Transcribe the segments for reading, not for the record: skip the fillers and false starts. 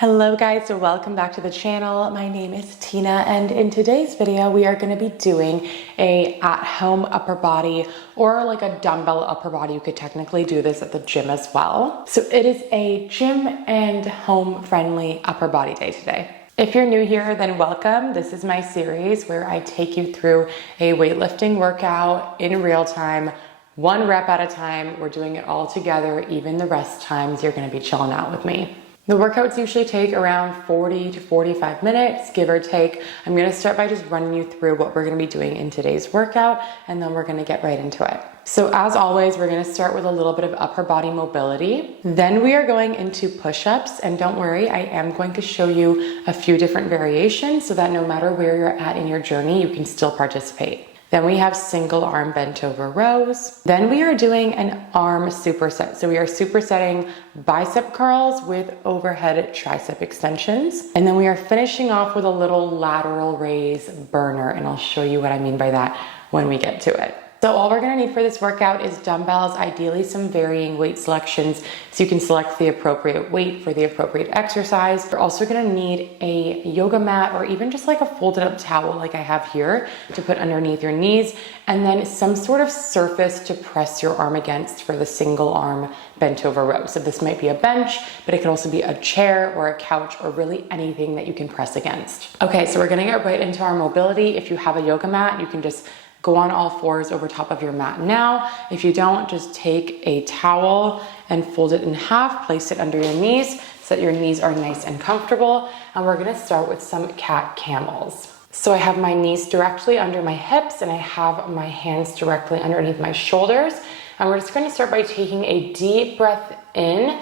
Hello guys, so welcome back to the channel. My name is Tina, and in today's video we are going to be doing a at-home upper body, or like a dumbbell upper body. You could technically do this at the gym as well. So it is a gym and home friendly upper body day today. If you're new here, then welcome. This is my series where I take you through a weightlifting workout in real time, 1 rep at a time. We're doing it all together. Even the rest times you're going to be chilling out with me. The workouts usually take around 40 to 45 minutes, give or take. I'm gonna start by just running you through what we're gonna be doing in today's workout, and then we're gonna get right into it. So as always, we're gonna start with a little bit of upper body mobility. Then we are going into push-ups, and don't worry, I am going to show you a few different variations so that no matter where you're at in your journey, you can still participate. Then we have single arm bent over rows. Then we are doing an arm superset. So we are supersetting bicep curls with overhead tricep extensions. And then we are finishing off with a little lateral raise burner. And I'll show you what I mean by that when we get to it. So all we're gonna need for this workout is dumbbells, ideally some varying weight selections so you can select the appropriate weight for the appropriate exercise. You're also gonna need a yoga mat or even just like a folded up towel like I have here to put underneath your knees, and then some sort of surface to press your arm against for the single arm bent over row. So this might be a bench, but it could also be a chair or a couch or really anything that you can press against. Okay, so we're gonna get right into our mobility. If you have a yoga mat, you can just go on all fours over top of your mat now. If you don't, just take a towel and fold it in half, place it under your knees so that your knees are nice and comfortable. And we're gonna start with some cat camels. So I have my knees directly under my hips and I have my hands directly underneath my shoulders. And we're just gonna start by taking a deep breath in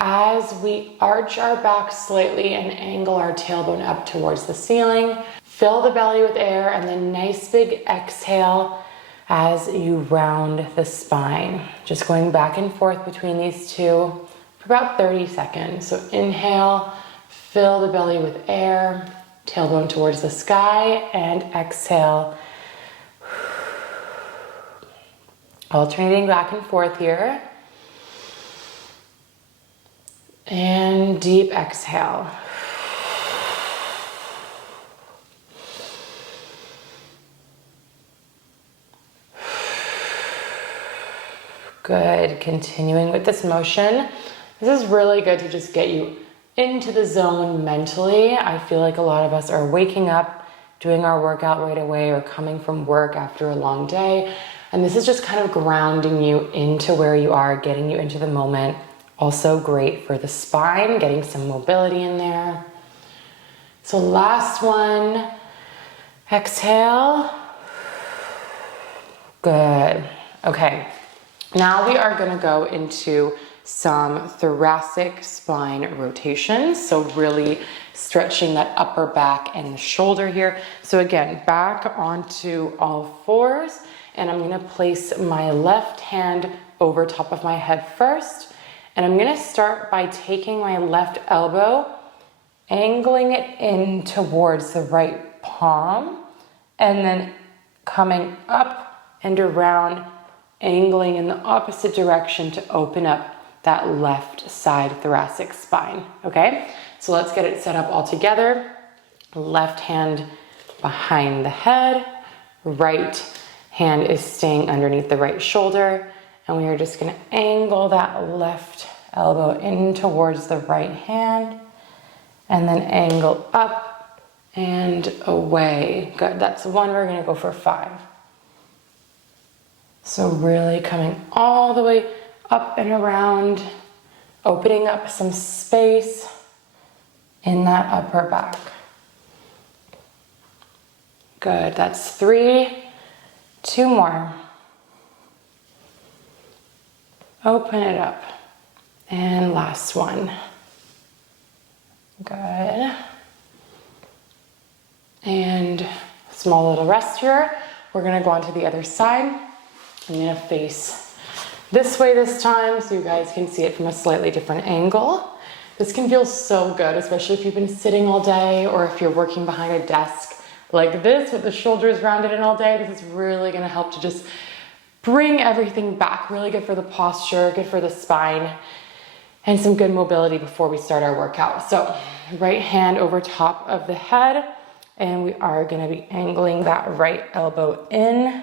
as we arch our back slightly and angle our tailbone up towards the ceiling. Fill the belly with air, and then nice big exhale as you round the spine. Just going back and forth between these two for about 30 seconds. So inhale, fill the belly with air, tailbone towards the sky, and exhale. Alternating back and forth here. And deep exhale. Good, continuing with this motion. This is really good to just get you into the zone mentally. I feel like a lot of us are waking up, doing our workout right away, or coming from work after a long day. And this is just kind of grounding you into where you are, getting you into the moment. Also great for the spine, getting some mobility in there. So last one, exhale. Good, okay. Now we are gonna go into some thoracic spine rotations. So really stretching that upper back and the shoulder here. So again, back onto all fours, and I'm gonna place my left hand over top of my head first. And I'm gonna start by taking my left elbow, angling it in towards the right palm, and then coming up and around, angling in the opposite direction to open up that left side thoracic spine, okay? So let's get it set up all together. Left hand behind the head, right hand is staying underneath the right shoulder, and we are just gonna angle that left elbow in towards the right hand, and then angle up and away. Good, that's 1, we're gonna go for 5. So really coming all the way up and around, opening up some space in that upper back. Good, that's 3, 2 more. Open it up. And last one. Good. And small little rest here. We're gonna go on to the other side. I'm gonna face this way this time so you guys can see it from a slightly different angle. This can feel so good, especially if you've been sitting all day or if you're working behind a desk like this with the shoulders rounded in all day. This is really gonna help to just bring everything back. Really good for the posture, good for the spine, and some good mobility before we start our workout. So right hand over top of the head, and we are gonna be angling that right elbow in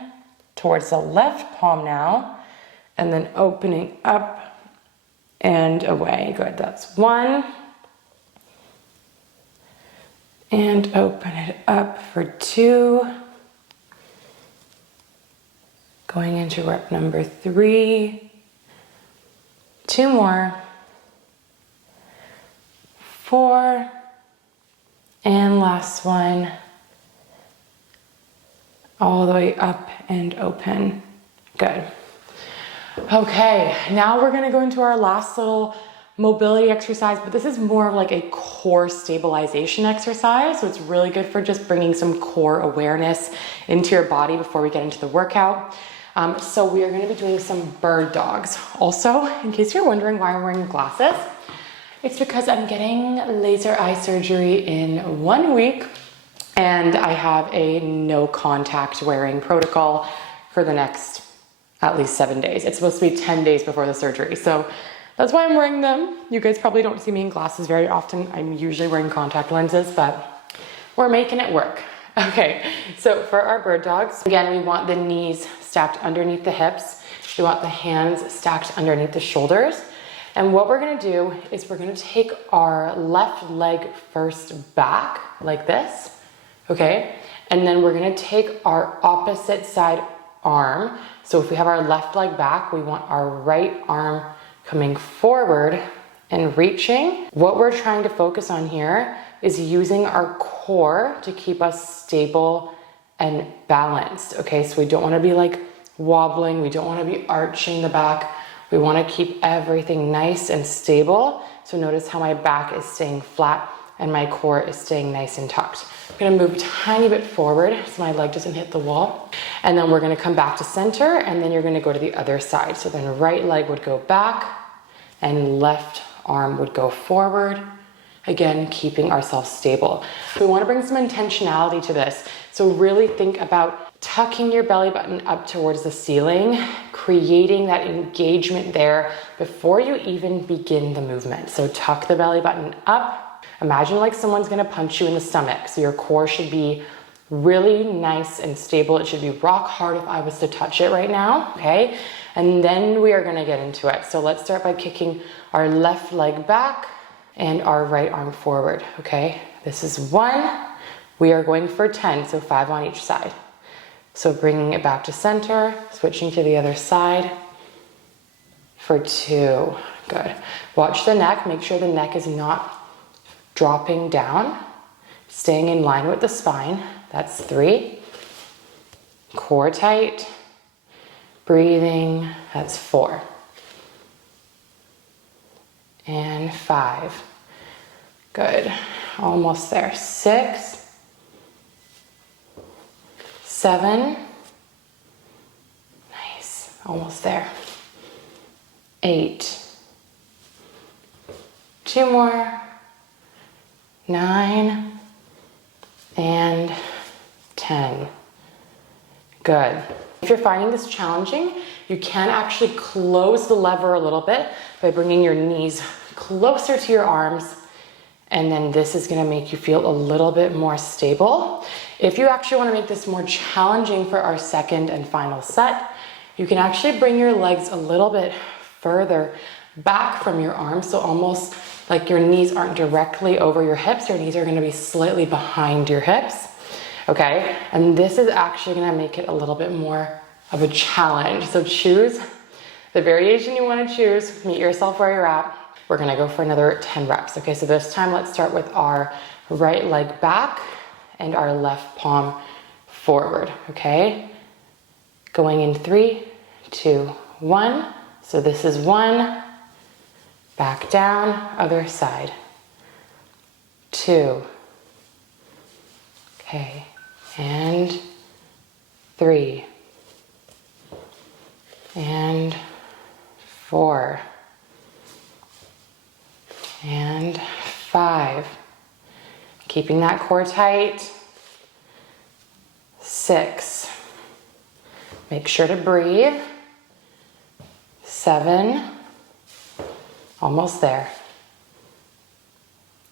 towards the left palm now, and then opening up and away. Good, that's 1. And open it up for 2. Going into rep number 3. 2 more. 4. And last one. All the way up and open. Good. Okay, now we're gonna go into our last little mobility exercise, but this is more of like a core stabilization exercise. So it's really good for just bringing some core awareness into your body before we get into the workout. So we are gonna be doing some bird dogs. Also, in case you're wondering why I'm wearing glasses, it's because I'm getting laser eye surgery in 1 week, and I have a no contact wearing protocol for the next at least 7 days. It's supposed to be 10 days before the surgery. So that's why I'm wearing them. You guys probably don't see me in glasses very often. I'm usually wearing contact lenses, but we're making it work. Okay, so for our bird dogs, again, we want the knees stacked underneath the hips. We want the hands stacked underneath the shoulders. And what we're gonna do is we're gonna take our left leg first back like this, okay? And then we're gonna take our opposite side arm. So if we have our left leg back, we want our right arm coming forward and reaching. What we're trying to focus on here is using our core to keep us stable and balanced, okay? So we don't wanna be like wobbling, we don't wanna be arching the back. We wanna keep everything nice and stable. So notice how my back is staying flat and my core is staying nice and tucked. I'm gonna move a tiny bit forward so my leg doesn't hit the wall. And then we're gonna come back to center, and then you're gonna go to the other side. So then right leg would go back and left arm would go forward. Again, keeping ourselves stable. We wanna bring some intentionality to this. So really think about tucking your belly button up towards the ceiling, creating that engagement there before you even begin the movement. So tuck the belly button up. Imagine like someone's gonna punch you in the stomach. So your core should be really nice and stable. It should be rock hard if I was to touch it right now, okay? And then we are gonna get into it. So let's start by kicking our left leg back and our right arm forward, okay? This is 1. We are going for 10, so 5 on each side. So bringing it back to center, switching to the other side for 2. Good. Watch the neck. Make sure the neck is not dropping down, staying in line with the spine. That's 3. Core tight. Breathing. That's 4. And 5. Good. Almost there. 6. 7. Nice. Almost there. 8. 2 more. 9. And 10. Good. If you're finding this challenging, you can actually close the lever a little bit by bringing your knees closer to your arms, and then this is gonna make you feel a little bit more stable. If you actually wanna make this more challenging for our second and final set, you can actually bring your legs a little bit further back from your arms, so almost like your knees aren't directly over your hips, your knees are gonna be slightly behind your hips, okay? And this is actually gonna make it a little bit more of a challenge. So choose the variation you wanna choose, meet yourself where you're at. We're gonna go for another 10 reps, okay? So this time, let's start with our right leg back and our left palm forward, okay? Going in 3, 2, 1. So this is 1. Back down, other side. 2. Okay, and 3. And 4. And 5. Keeping that core tight. 6. Make sure to breathe. 7. Almost there.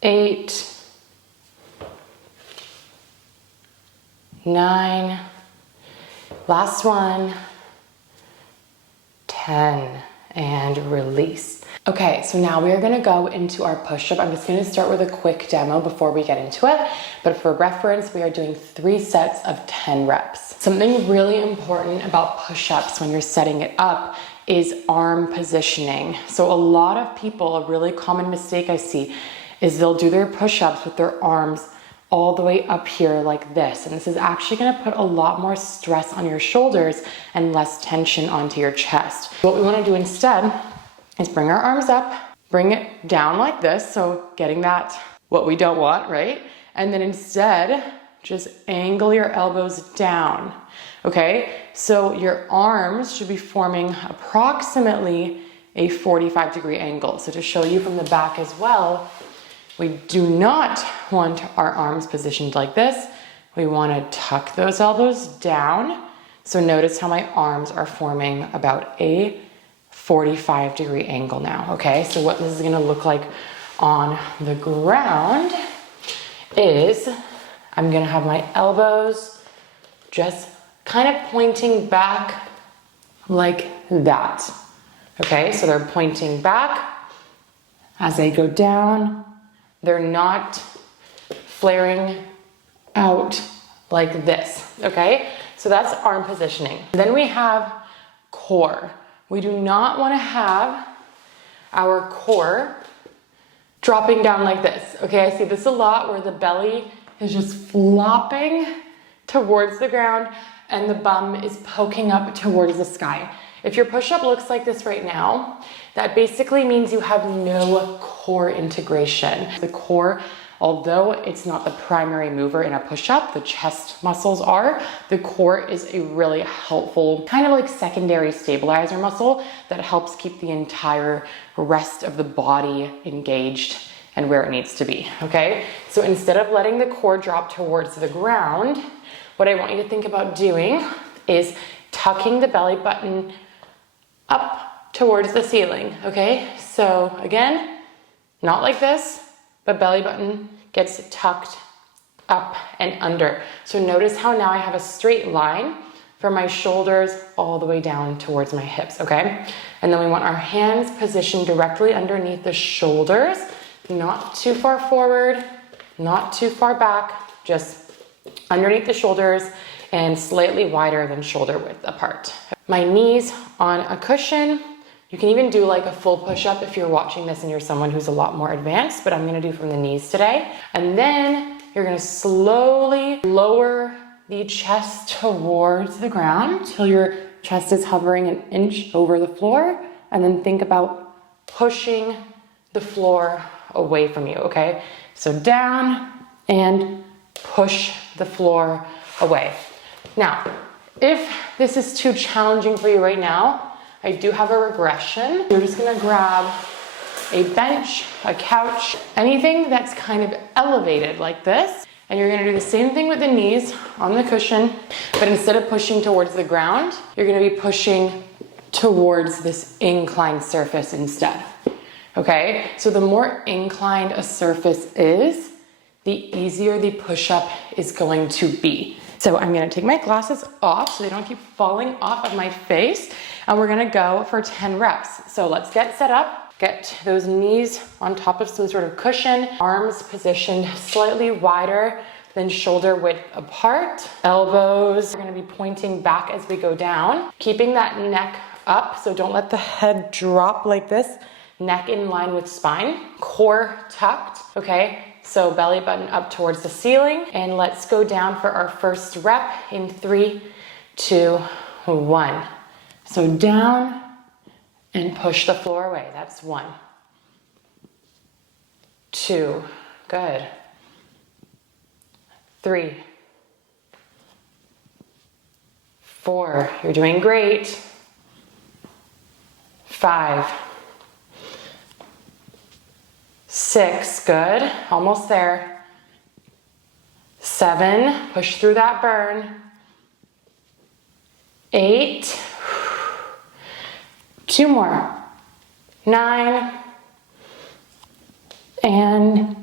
8, 9, last one, 10, and release. Okay, so now we are gonna go into our push-up. I'm just gonna start with a quick demo before we get into it, but for reference, we are doing 3 sets of 10 reps. Something really important about push-ups when you're setting it up is arm positioning. So a lot of people, a really common mistake I see is they'll do their push-ups with their arms all the way up here like this. And this is actually gonna put a lot more stress on your shoulders and less tension onto your chest. What we wanna do instead is bring our arms up, bring it down like this. So getting that, what we don't want, right? And then instead, just angle your elbows down, okay? So your arms should be forming approximately a 45-degree angle. So to show you from the back as well, we do not want our arms positioned like this. We want to tuck those elbows down. So notice how my arms are forming about a 45-degree angle now, okay? So what this is gonna look like on the ground is I'm gonna have my elbows just kind of pointing back like that, okay? So they're pointing back as they go down. They're not flaring out like this, okay? So that's arm positioning. Then we have core. We do not want to have our core dropping down like this, okay? I see this a lot where the belly is just flopping towards the ground and the bum is poking up towards the sky. If your push-up looks like this right now, that basically means you have no core integration. The core, although it's not the primary mover in a push-up, the chest muscles are, the core is a really helpful, kind of like secondary stabilizer muscle that helps keep the entire rest of the body engaged and where it needs to be, okay? So instead of letting the core drop towards the ground, what I want you to think about doing is tucking the belly button up towards the ceiling, okay? So again, not like this, but belly button gets tucked up and under. So notice how now I have a straight line from my shoulders all the way down towards my hips, okay? And then we want our hands positioned directly underneath the shoulders, not too far forward, not too far back, just underneath the shoulders and slightly wider than shoulder width apart. My knees on a cushion. You can even do like a full push-up if you're watching this and you're someone who's a lot more advanced, but I'm gonna do from the knees today. And then you're gonna slowly lower the chest towards the ground till your chest is hovering an inch over the floor, and then think about pushing the floor away from you, okay? So down and push the floor away. Now, if this is too challenging for you right now, I do have a regression. You're just gonna grab a bench, a couch, anything that's kind of elevated like this, and you're gonna do the same thing with the knees on the cushion, but instead of pushing towards the ground, you're gonna be pushing towards this inclined surface instead, okay? So the more inclined a surface is, the easier the push-up is going to be. So I'm gonna take my glasses off so they don't keep falling off of my face, and we're gonna go for 10 reps. So let's get set up, get those knees on top of some sort of cushion, arms positioned slightly wider than shoulder width apart. Elbows are gonna be pointing back as we go down, keeping that neck up, so don't let the head drop like this, neck in line with spine, core tucked, okay? So belly button up towards the ceiling, and let's go down for our first rep in 3, 2, 1. So down and push the floor away. That's 1, 2, good. 3, 4, you're doing great. 5, 6, good, almost there. 7, push through that burn. 8, 2 more. 9, and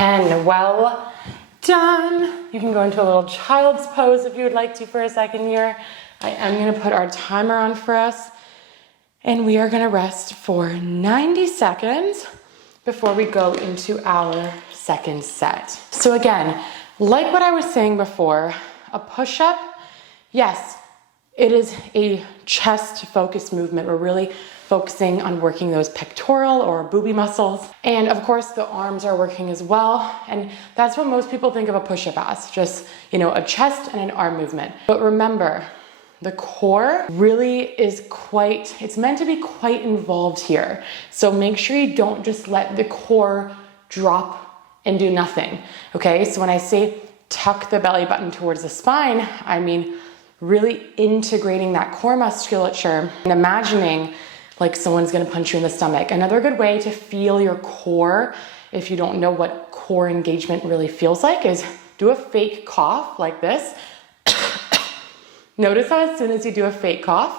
10. Well done. You can go into a little child's pose if you would like to for a second here. I am gonna put our timer on for us, and we are gonna rest for 90 seconds before we go into our second set. So again, like what I was saying before, a push-up, yes, it is a chest focused movement. We're really focusing on working those pectoral or booby muscles. And of course the arms are working as well. And that's what most people think of a push-up as, just, you know, a chest and an arm movement. But remember, the core really is it's meant to be quite involved here. So make sure you don't just let the core drop and do nothing, okay? So when I say tuck the belly button towards the spine, I mean really integrating that core musculature and imagining like someone's gonna punch you in the stomach. Another good way to feel your core, if you don't know what core engagement really feels like, is do a fake cough like this. Notice how as soon as you do a fake cough,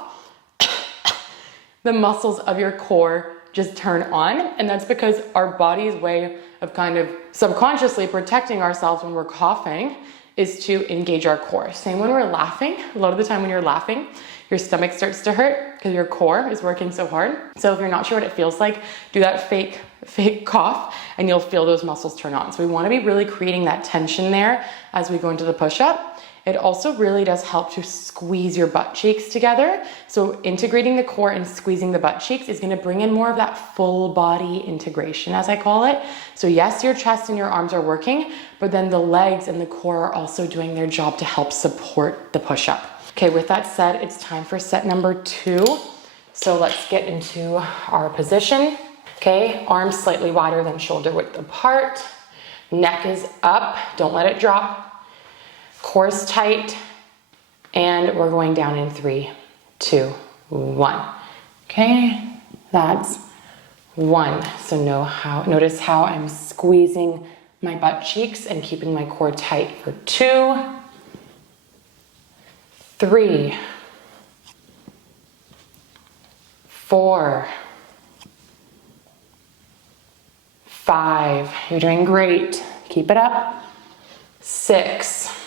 the muscles of your core just turn on, and that's because our body's way of kind of subconsciously protecting ourselves when we're coughing is to engage our core. Same when we're laughing. A lot of the time when you're laughing, your stomach starts to hurt because your core is working so hard. So if you're not sure what it feels like, do that fake cough and you'll feel those muscles turn on. So we want to be really creating that tension there as we go into the push-up. It also really does help to squeeze your butt cheeks together. So integrating the core and squeezing the butt cheeks is gonna bring in more of that full body integration, as I call it. So yes, your chest and your arms are working, but then the legs and the core are also doing their job to help support the push-up. Okay, with that said, it's time for set number 2. So let's get into our position. Okay, arms slightly wider than shoulder width apart. Neck is up, don't let it drop. Core is tight, and we're going down in 3, 2, 1. Okay, that's 1. So notice how I'm squeezing my butt cheeks and keeping my core tight for 2, 3, 4, 5. You're doing great. Keep it up. 6,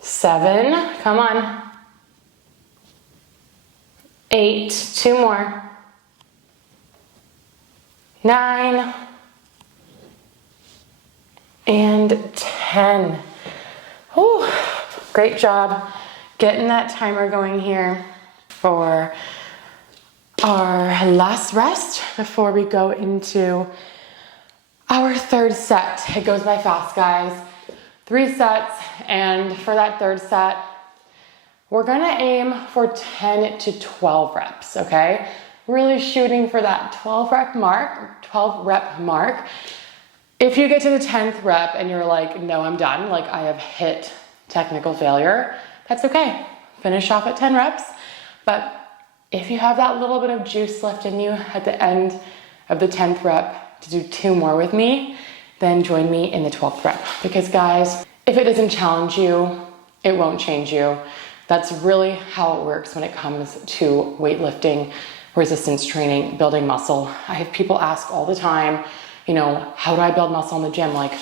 7, come on. 8, 2 more. 9, and 10. Whew, great job getting that timer going here for our last rest before we go into our third set. It goes by fast, guys. 3 sets, and for that third set, we're gonna aim for 10 to 12 reps, okay? Really shooting for that 12 rep mark. If you get to the 10th rep and you're like, no, I'm done, like I have hit technical failure, that's okay. Finish off at 10 reps. But if you have that little bit of juice left in you at the end of the 10th rep to do 2 more with me, then join me in the 12th rep. Because guys, if it doesn't challenge you, it won't change you. That's really how it works when it comes to weightlifting, resistance training, building muscle. I have people ask all the time, you know, how do I build muscle in the gym? Like,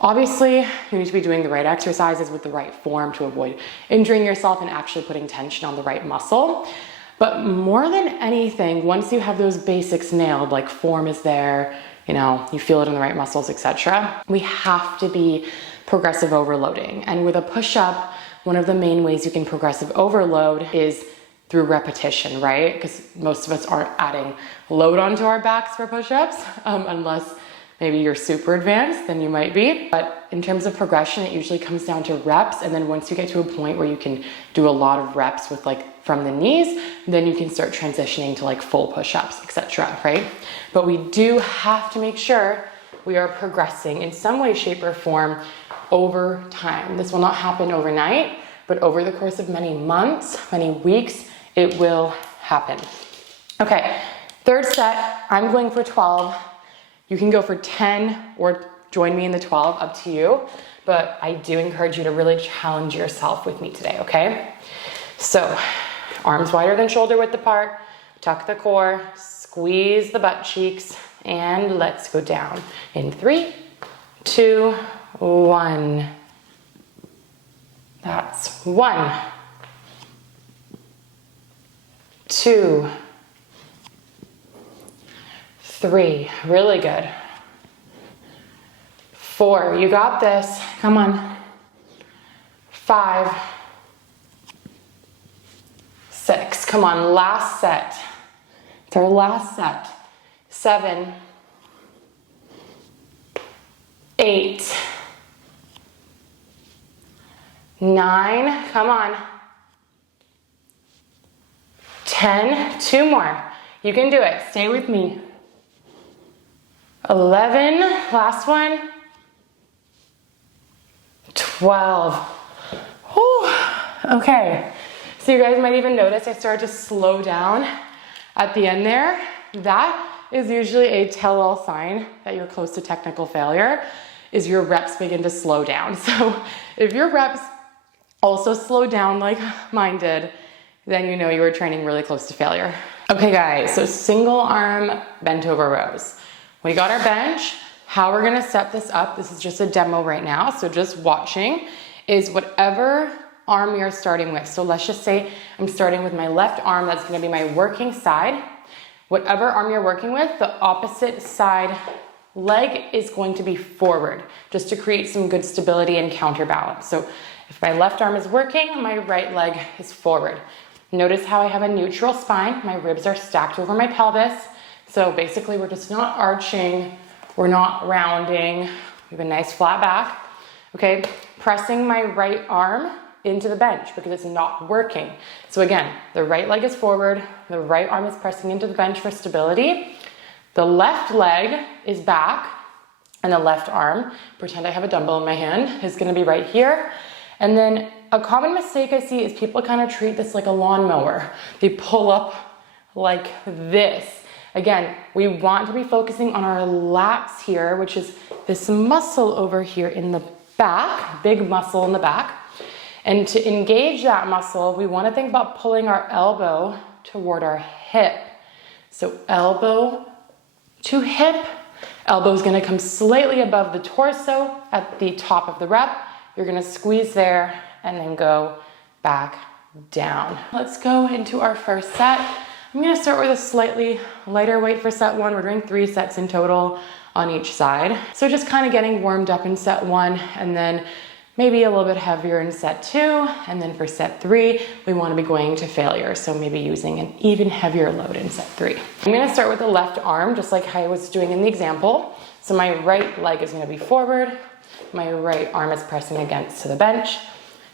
obviously, you need to be doing the right exercises with the right form to avoid injuring yourself and actually putting tension on the right muscle. But more than anything, once you have those basics nailed, like form is there, you know, you feel it in the right muscles, etc., we have to be progressive overloading. And with a push-up, one of the main ways you can progressive overload is through repetition, right? Because most of us aren't adding load onto our backs for push-ups, unless maybe you're super advanced, then you might be. But in terms of progression, it usually comes down to reps. And then once you get to a point where you can do a lot of reps with like from the knees, then you can start transitioning to like full push-ups, etc., right? But we do have to make sure we are progressing in some way, shape, or form over time. This will not happen overnight, but over the course of many months, many weeks, it will happen. Okay, third set, I'm going for 12. You can go for 10 or join me in the 12, up to you. But I do encourage you to really challenge yourself with me today, okay? So, arms wider than shoulder width apart, tuck the core, squeeze the butt cheeks, and let's go down in 3, 2, 1. That's 1, 2, 3, really good. 4, you got this, come on. 5, 6, come on, last set. It's our last set. 7, 8, 9, come on. 10, 2 more. You can do it, stay with me. 11, last one. 12. Whew. Okay, so you guys might even notice I started to slow down at the end there. That is usually a tell-all sign that you're close to technical failure, is your reps begin to slow down. So if your reps also slow down like mine did, then you know you were training really close to failure. Okay guys, so single arm bent over rows. We got our bench. How we're gonna set this up, this is just a demo right now, so just watching, is whatever arm you're starting with. So let's just say I'm starting with my left arm, that's gonna be my working side. Whatever arm you're working with, the opposite side leg is going to be forward, just to create some good stability and counterbalance. So if my left arm is working, my right leg is forward. Notice how I have a neutral spine, my ribs are stacked over my pelvis. So basically we're just not arching, we're not rounding, we have a nice flat back. Okay, pressing my right arm into the bench because it's not working. So again, the right leg is forward, the right arm is pressing into the bench for stability. The left leg is back, and the left arm, pretend I have a dumbbell in my hand, is gonna be right here. And then a common mistake I see is people kind of treat this like a lawnmower. They pull up like this. Again, we want to be focusing on our lats here, which is this muscle over here in the back, big muscle in the back. And to engage that muscle, we want to think about pulling our elbow toward our hip. So elbow to hip, elbow is going to come slightly above the torso at the top of the rep. You're going to squeeze there and then go back down. Let's go into our first set. I'm going to start with a slightly lighter weight for set 1. We're doing 3 sets in total on each side. So just kind of getting warmed up in set 1, and then maybe a little bit heavier in set 2. And then for set 3, we want to be going to failure. So maybe using an even heavier load in set 3. I'm going to start with the left arm, just like I was doing in the example. So my right leg is going to be forward. My right arm is pressing against the bench.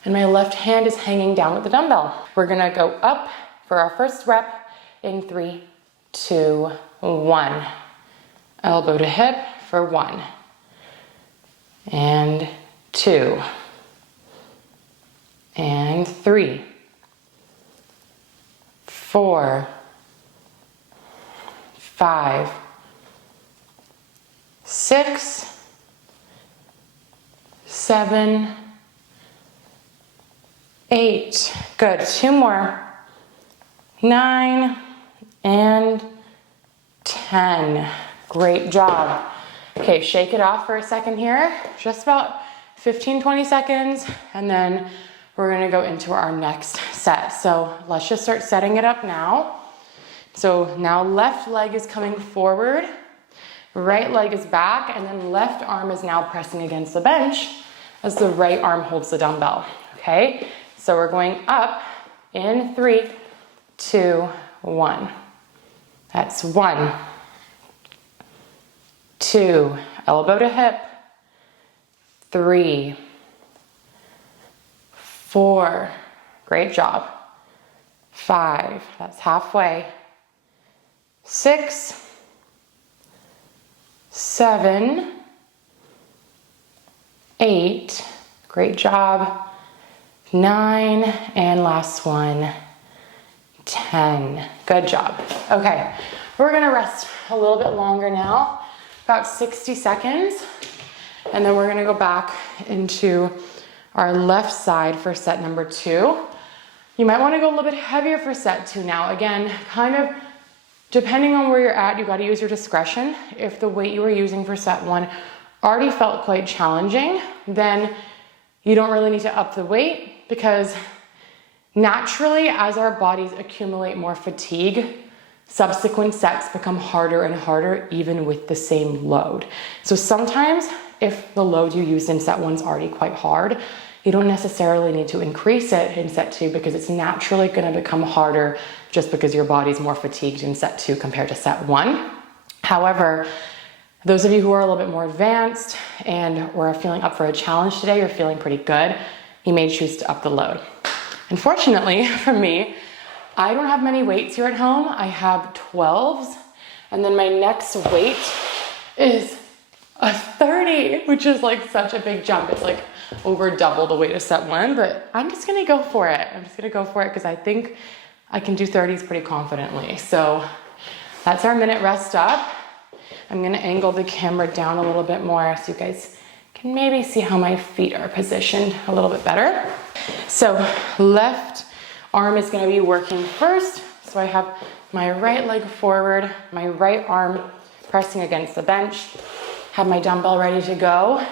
And my left hand is hanging down with the dumbbell. We're going to go up for our first rep in 3, 2, 1. Elbow to hip for 1. And 2. And 3. 4. 5. 6. 7. 8. Good. 2 more. 9 and 10. Great job. Okay, shake it off for a second here. Just about 15-20 seconds, and then we're gonna go into our next set. So let's just start setting it up now. So now left leg is coming forward, right leg is back, and then left arm is now pressing against the bench as the right arm holds the dumbbell, okay? So we're going up in 3, 2, 1. That's 1, 2, elbow to hip, 3, 4, great job, 5, that's halfway, 6, 7, 8, great job, 9, and last one, 10. Good job. Okay, we're gonna rest a little bit longer now, about 60 seconds, and then we're gonna go back into our left side for set number 2. You might wanna go a little bit heavier for set 2 now. Again, kind of Depending on where you're at, you gotta use your discretion. If the weight you were using for set 1 already felt quite challenging, then you don't really need to up the weight, because naturally, as our bodies accumulate more fatigue, subsequent sets become harder and harder, even with the same load. So sometimes if the load you used in set 1 is already quite hard, you don't necessarily need to increase it in set 2, because it's naturally gonna become harder just because your body's more fatigued in set 2 compared to set 1. However, those of you who are a little bit more advanced and are feeling up for a challenge today, you're feeling pretty good, you may choose to up the load. Unfortunately for me, I don't have many weights here at home. I have 12s, and then my next weight is a 30, which is like such a big jump. It's like over double the weight of set 1, but I'm just gonna go for it. I'm just gonna go for it because I think I can do 30s pretty confidently. So that's our minute rest up. I'm gonna angle the camera down a little bit more so you guys can maybe see how my feet are positioned a little bit better. So left arm is gonna be working first. So I have my right leg forward, my right arm pressing against the bench, have my dumbbell ready to go.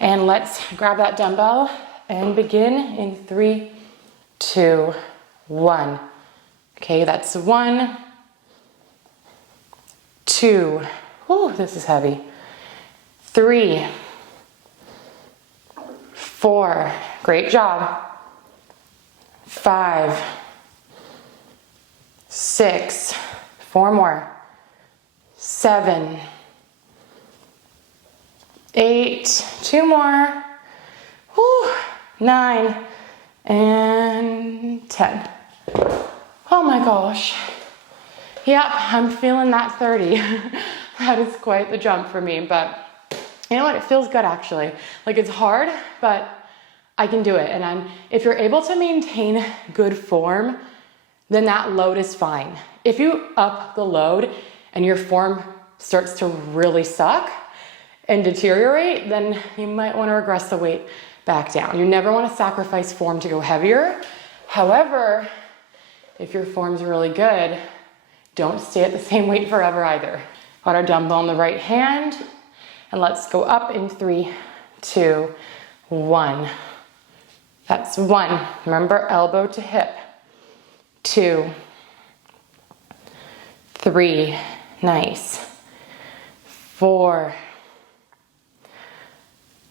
And let's grab that dumbbell and begin in 3, 2, 1. Okay, that's 1, 2, ooh, this is heavy. 3, 4, great job. 5, 6, 4 more. 7, 8, 2 more. Whew, 9 and 10. Oh my gosh. Yep, I'm feeling that 30. That is quite the jump for me, but you know what? It feels good actually. Like it's hard, but I can do it. And if you're able to maintain good form, then that load is fine. If you up the load and your form starts to really suck and deteriorate, then you might want to regress the weight back down. You never want to sacrifice form to go heavier. However, if your form's really good, don't stay at the same weight forever either. Got our dumbbell in the right hand, and let's go up in 3, 2, 1. That's 1. Remember, elbow to hip. 2, 3, nice. 4,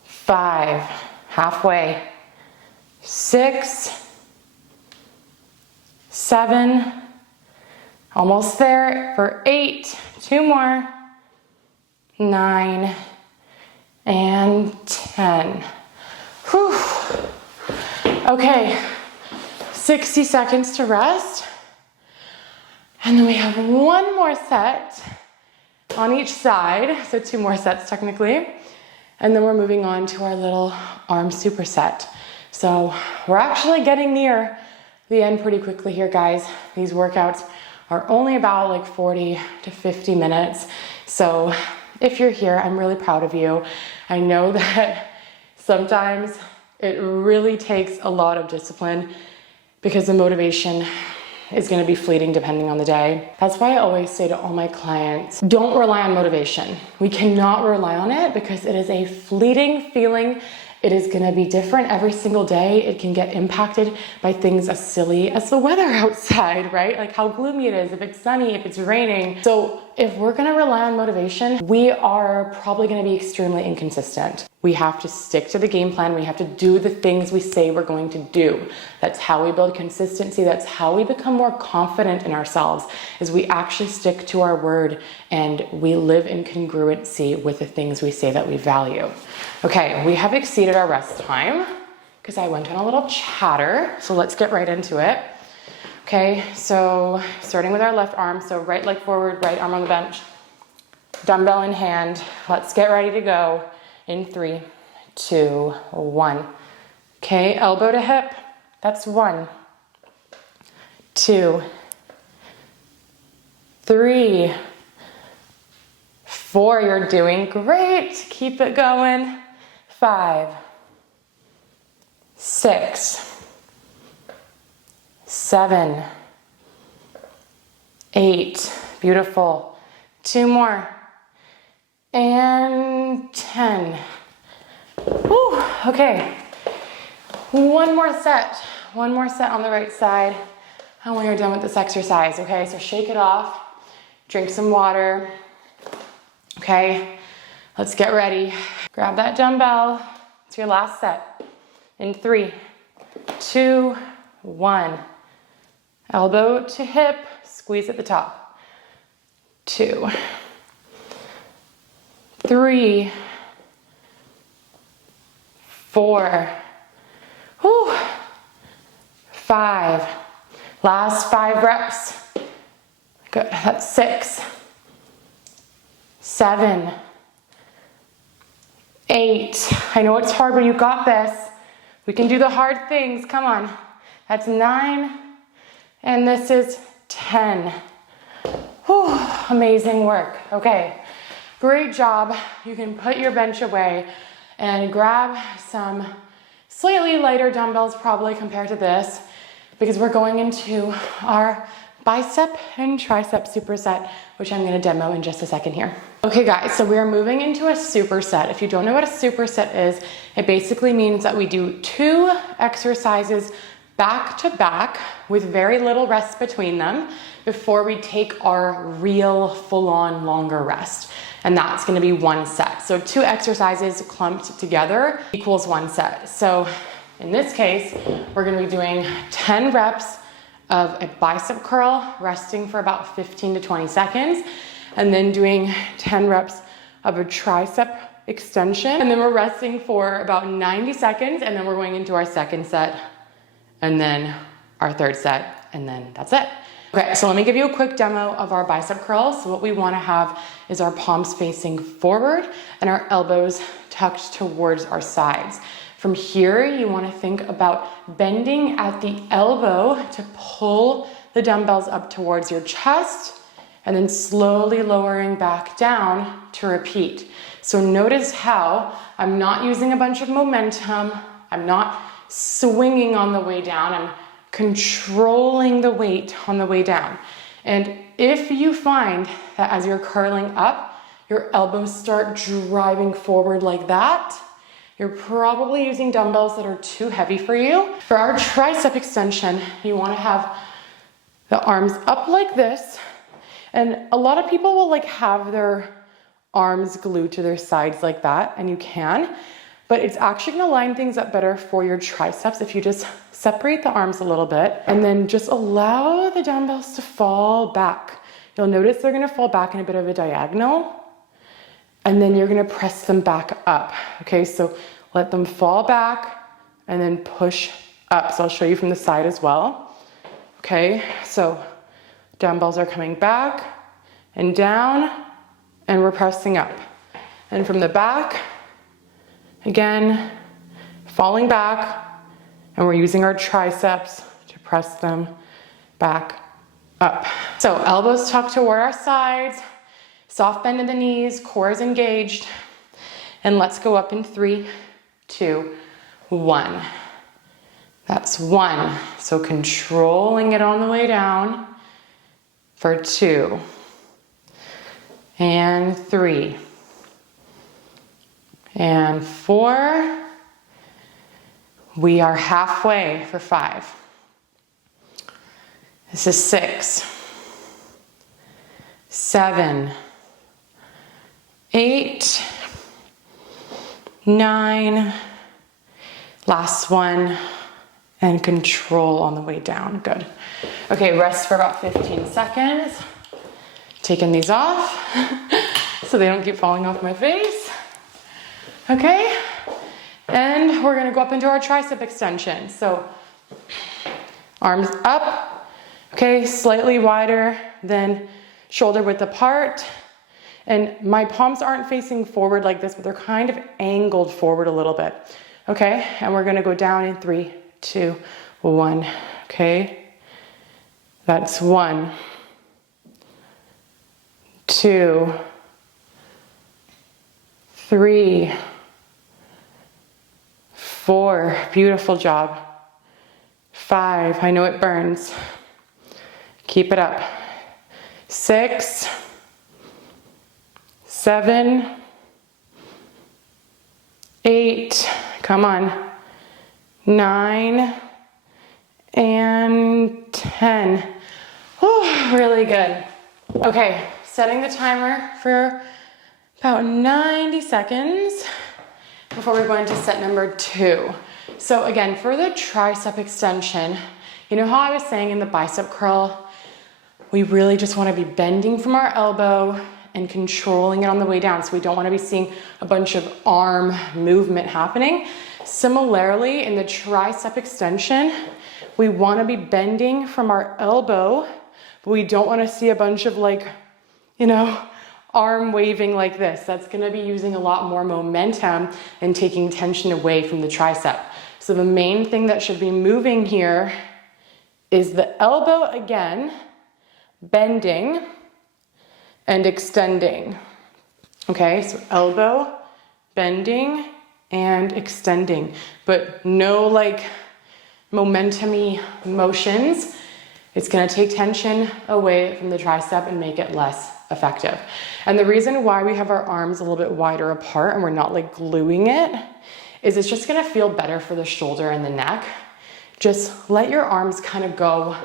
5, halfway. 6, 7, almost there for 8, 2 more. 9 and 10. Whew. Okay, 60 seconds to rest. And then we have 1 more set on each side. So 2 more sets technically. And then we're moving on to our little arm superset. So we're actually getting near the end pretty quickly here, guys. These workouts are only about like 40 to 50 minutes. So if you're here, I'm really proud of you. I know that sometimes it really takes a lot of discipline because the motivation is going to be fleeting depending on the day. That's why I always say to all my clients, don't rely on motivation. We cannot rely on it because it is a fleeting feeling. It is going to be different every single day. It can get impacted by things as silly as the weather outside, right? Like how gloomy it is, if it's sunny, if it's raining. So if we're going to rely on motivation, we are probably going to be extremely inconsistent. We have to stick to the game plan. We have to do the things we say we're going to do. That's how we build consistency. That's how we become more confident in ourselves, is we actually stick to our word and we live in congruency with the things we say that we value. Okay, we have exceeded our rest time because I went on a little chatter. So let's get right into it. Okay, so starting with our left arm. So right leg forward, right arm on the bench, dumbbell in hand. Let's get ready to go. In 3, 2, 1. Okay, elbow to hip. That's 1, 2, 3, 4. You're doing great. Keep it going. 5, 6, 7, 8, Beautiful. 2 more. And 10. Whew. Okay. One more set on the right side. And when you're done with this exercise, okay? So shake it off, drink some water. Okay, let's get ready. Grab that dumbbell. It's your last set. In 3, 2, 1. Elbow to hip, squeeze at the top. 2, 3, 4, whew, 5. Last 5 reps. Good, that's 6, 7, 8. I know it's hard, but you got this. We can do the hard things, come on. That's 9, and this is 10. Whew, amazing work. Okay, great job. You can put your bench away and grab some slightly lighter dumbbells probably compared to this, because we're going into our bicep and tricep superset, which I'm gonna demo in just a second here. Okay guys, so we are moving into a superset. If you don't know what a superset is, it basically means that we do 2 exercises back to back with very little rest between them before we take our real full-on longer rest. And that's gonna be 1 set. So 2 exercises clumped together equals 1 set. So in this case, we're gonna be doing 10 reps of a bicep curl, resting for about 15 to 20 seconds, and then doing 10 reps of a tricep extension. And then we're resting for about 90 seconds, and then we're going into our second set, and then our third set, and then that's it. Okay, so let me give you a quick demo of our bicep curls. So what we wanna have is our palms facing forward and our elbows tucked towards our sides. From here, you wanna think about bending at the elbow to pull the dumbbells up towards your chest, and then slowly lowering back down to repeat. So notice how I'm not using a bunch of momentum. I'm not swinging on the way down. I'm controlling the weight on the way down. And if you find that as you're curling up, your elbows start driving forward like that, you're probably using dumbbells that are too heavy for you. For our tricep extension, you wanna have the arms up like this. And a lot of people will have their arms glued to their sides like that, and you can, but it's actually gonna line things up better for your triceps if you just separate the arms a little bit and then just allow the dumbbells to fall back. You'll notice they're gonna fall back in a bit of a diagonal, and then you're gonna press them back up. Okay, so let them fall back and then push up. So I'll show you from the side as well. Okay, so dumbbells are coming back and down, and we're pressing up. And from the back, again, falling back, and we're using our triceps to press them back up. So elbows tucked toward our sides, soft bend in the knees, core is engaged, and let's go up in 3, 2, 1. That's 1. So controlling it on the way down for 2 and 3 and 4. We are halfway for 5. This is 6, 7, 8, 9, last one, and control on the way down. Good. Okay, rest for about 15 seconds. Taking these off so they don't keep falling off my face. Okay, and we're gonna go up into our tricep extension. So arms up, okay, slightly wider than shoulder width apart. And my palms aren't facing forward like this, but they're kind of angled forward a little bit. Okay, and we're gonna go down in 3, 2, 1. Okay, that's 1, 2, 3, 4. Beautiful job. 5. I know it burns. Keep it up. 6, 7, 8, come on, 9, and 10. Oh, really good. Okay, setting the timer for about 90 seconds before we go into set number 2. So again, for the tricep extension, you know how I was saying in the bicep curl, we really just want to be bending from our elbow and controlling it on the way down. So we don't want to be seeing a bunch of arm movement happening. Similarly, in the tricep extension, we want to be bending from our elbow, but we don't want to see a bunch of like, you know, arm waving like this. That's going to be using a lot more momentum and taking tension away from the tricep. So the main thing that should be moving here is the elbow again, bending and extending. Okay, so elbow, bending and extending, but no like momentum-y motions. It's gonna take tension away from the tricep and make it less effective. And the reason why we have our arms a little bit wider apart and we're not like gluing it is it's just gonna feel better for the shoulder and the neck. Just let your arms kind of go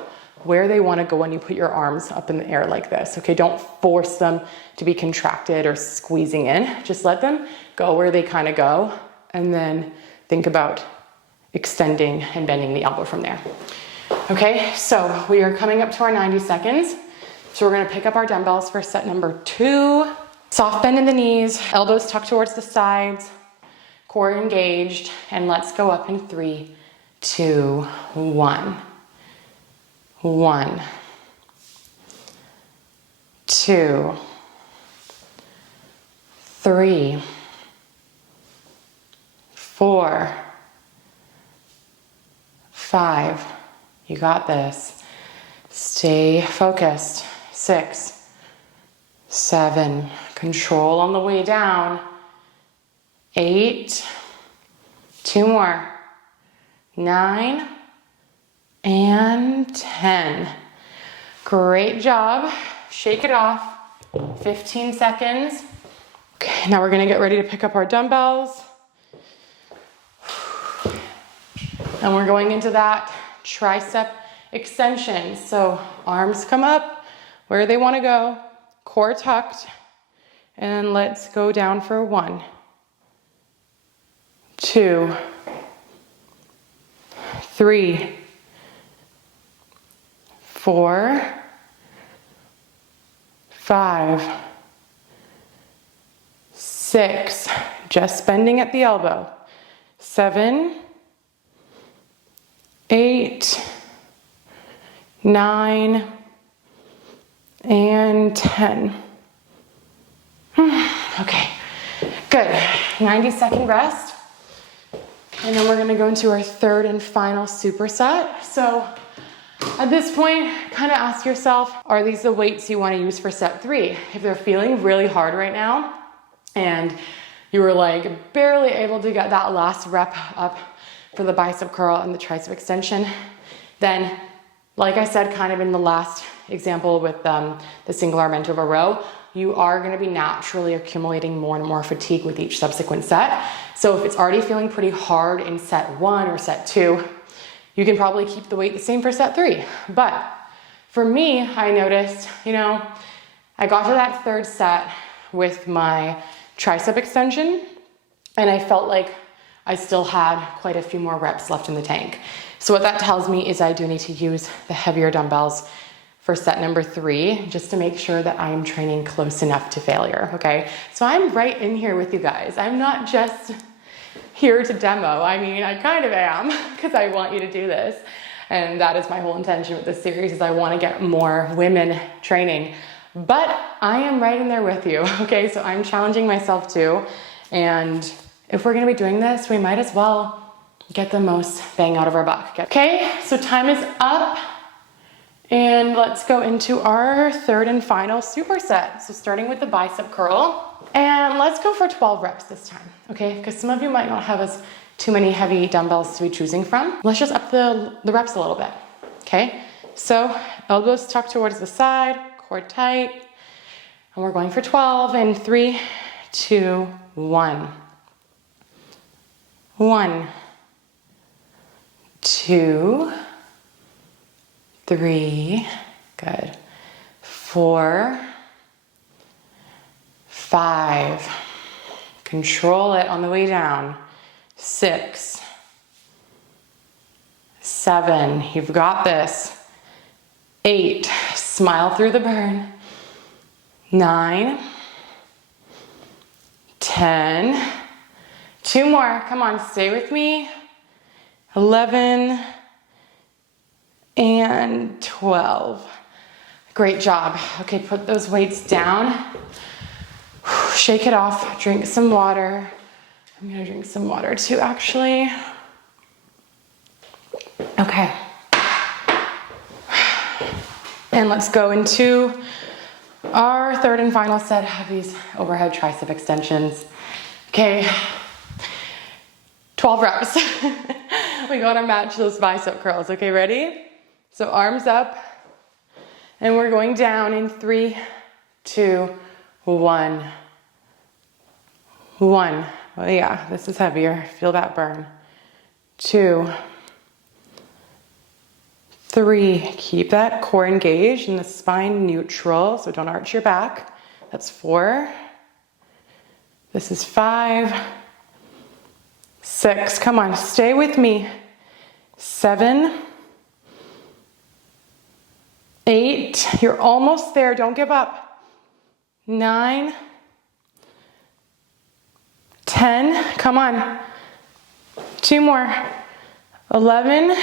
where they want to go when you put your arms up in the air like this. Okay, don't force them to be contracted or squeezing in. Just let them go where they kind of go, and then think about extending and bending the elbow from there. Okay, so we are coming up to our 90 seconds. So we're gonna pick up our dumbbells for set number 2. Soft bend in the knees, elbows tucked towards the sides, core engaged, and let's go up in 3, 2, 1. 1, 2, 3, 4, 5. You got this. Stay focused. 6, 7. Control on the way down. 8. 2 more. 9. And 10. Great job. Shake it off. 15 seconds. Okay, now we're gonna get ready to pick up our dumbbells. And we're going into that tricep extension. So arms come up where they wanna go, core tucked, and let's go down for 1, 2, 3, 4, 5, 6, just bending at the elbow, 7, 8, 9, and 10. Okay, good. 90-second rest. And then we're gonna go into our 3rd and final superset. So at this point, kind of ask yourself, are these the weights you want to use for set 3? If they're feeling really hard right now and you were like barely able to get that last rep up for the bicep curl and the tricep extension, then like I said, kind of in the last example with the single arm bent over row, you are going to be naturally accumulating more and more fatigue with each subsequent set. So if it's already feeling pretty hard in set 1 or set 2, you can probably keep the weight the same for set 3. But for me, I noticed, you know, I got to that 3rd set with my tricep extension and I felt like I still had quite a few more reps left in the tank. So what that tells me is I do need to use the heavier dumbbells for set number 3, just to make sure that I am training close enough to failure, okay? So I'm right in here with you guys. I'm not just here to demo. I mean, I kind of am, because I want you to do this. And that is my whole intention with this series, is I want to get more women training. But I am right in there with you, okay? So I'm challenging myself too. And if we're gonna be doing this, we might as well get the most bang out of our buck. Okay, so time is up. And let's go into our 3rd and final superset. So starting with the bicep curl. And let's go for 12 reps this time, okay? Because some of you might not have as too many heavy dumbbells to be choosing from. Let's just up the reps a little bit, okay? So elbows tucked towards the side, core tight. And we're going for 12 in 3, 2, 1. 1, 2, 3, good. 4, 5, control it on the way down. 6, 7, you've got this. 8, smile through the burn. 9, 10, 2 more, come on, stay with me. 11, and 12. Great job. Okay, put those weights down. Shake it off, drink some water. I'm gonna drink some water too, actually. Okay. And let's go into our third and final set of these overhead tricep extensions. Okay, 12 reps. We gotta match those bicep curls. Okay, ready? So arms up, and we're going down in 3, 2, 1. 1. Oh yeah, this is heavier. Feel that burn. 2, 3, keep that core engaged and the spine neutral, so don't arch your back. That's 4. This is 5, 6, come on, stay with me. 7, 8, you're almost there, don't give up. 9, 10, come on. 2 more. 11,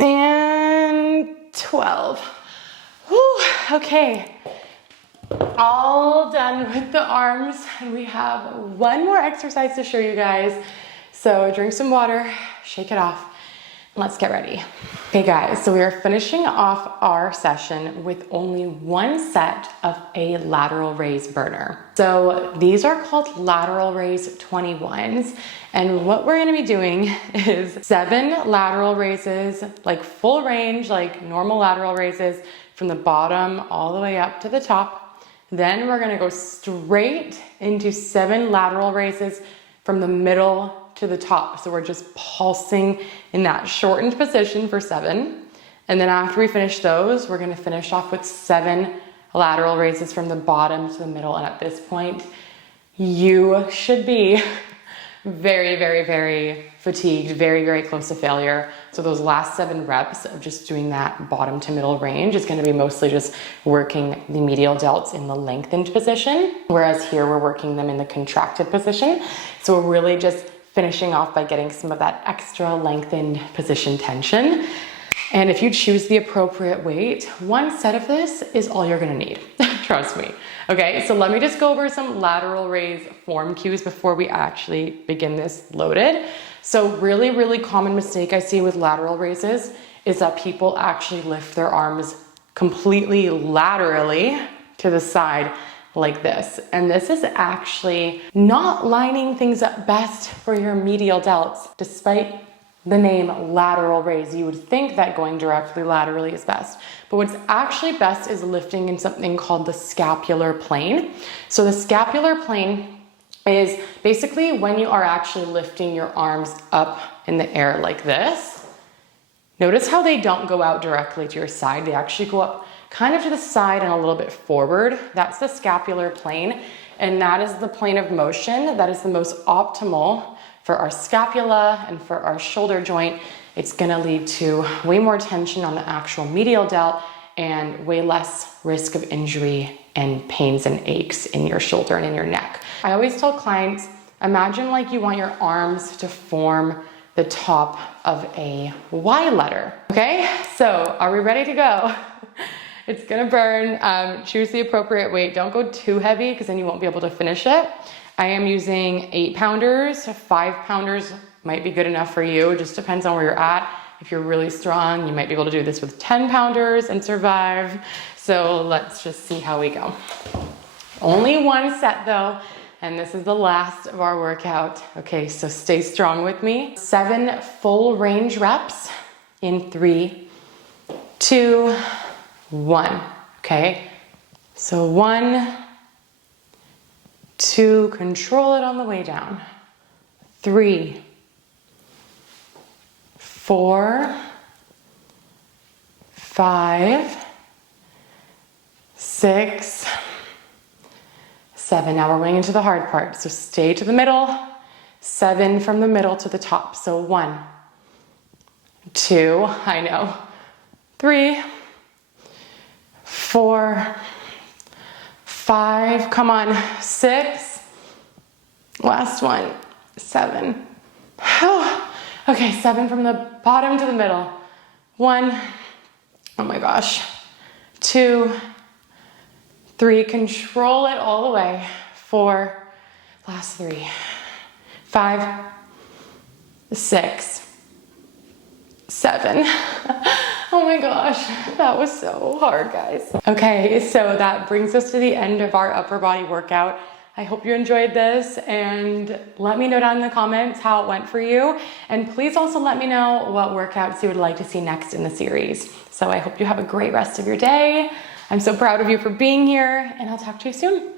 and 12. Whew, okay. All done with the arms, and we have one more exercise to show you guys. So drink some water, shake it off, and let's get ready. Okay guys, so we are finishing off our session with only one set of a lateral raise burner. So these are called lateral raise 21s, and what we're gonna be doing is 7 lateral raises, like full range, like normal lateral raises from the bottom all the way up to the top. Then we're gonna go straight into 7 lateral raises from the middle to the top. So we're just pulsing in that shortened position for 7. And then after we finish those, we're gonna finish off with 7 lateral raises from the bottom to the middle. And at this point, you should be very, very, very fatigued, very, very close to failure. So those last 7 reps of just doing that bottom to middle range is gonna be mostly just working the medial delts in the lengthened position, whereas here we're working them in the contracted position. So we're really just finishing off by getting some of that extra lengthened position tension. And if you choose the appropriate weight, one set of this is all you're gonna need, trust me. Okay, so let me just go over some lateral raise form cues before we actually begin this loaded. So really, really common mistake I see with lateral raises is that people actually lift their arms completely laterally to the side like this. And this is actually not lining things up best for your medial delts. Despite the name lateral raise, you would think that going directly laterally is best. But what's actually best is lifting in something called the scapular plane. So the scapular plane is basically when you are actually lifting your arms up in the air like this. Notice how they don't go out directly to your side. They actually go up kind of to the side and a little bit forward. That's the scapular plane. And that is the plane of motion that is the most optimal for our scapula and for our shoulder joint. It's gonna lead to way more tension on the actual medial delt and way less risk of injury and pains and aches in your shoulder and in your neck. I always tell clients, imagine like you want your arms to form the top of a Y letter. Okay, so are we ready to go? It's gonna burn. Choose the appropriate weight. Don't go too heavy because then you won't be able to finish it. I am using 8-pounders. 5-pounders might be good enough for you. It just depends on where you're at. If you're really strong, you might be able to do this with 10-pounders and survive. So let's just see how we go. Only one set though, and this is the last of our workout. Okay, so stay strong with me. 7 full range reps in 3, 2, 1. Okay, so 1, 2, control it on the way down. 3, 4, 5, 6, 7. Now we're going into the hard part. So stay to the middle. 7 from the middle to the top. So 1, 2, I know. 3, 4, 5, come on, 6, last one, 7. Okay, 7 from the bottom to the middle. 1, oh my gosh, 2, 3, control it all the way. 4, last 3, 5, 6, 7. Oh my gosh, that was so hard, guys. Okay, so that brings us to the end of our upper body workout. I hope you enjoyed this, and let me know down in the comments how it went for you. And please also let me know what workouts you would like to see next in the series. So I hope you have a great rest of your day. I'm so proud of you for being here, and I'll talk to you soon.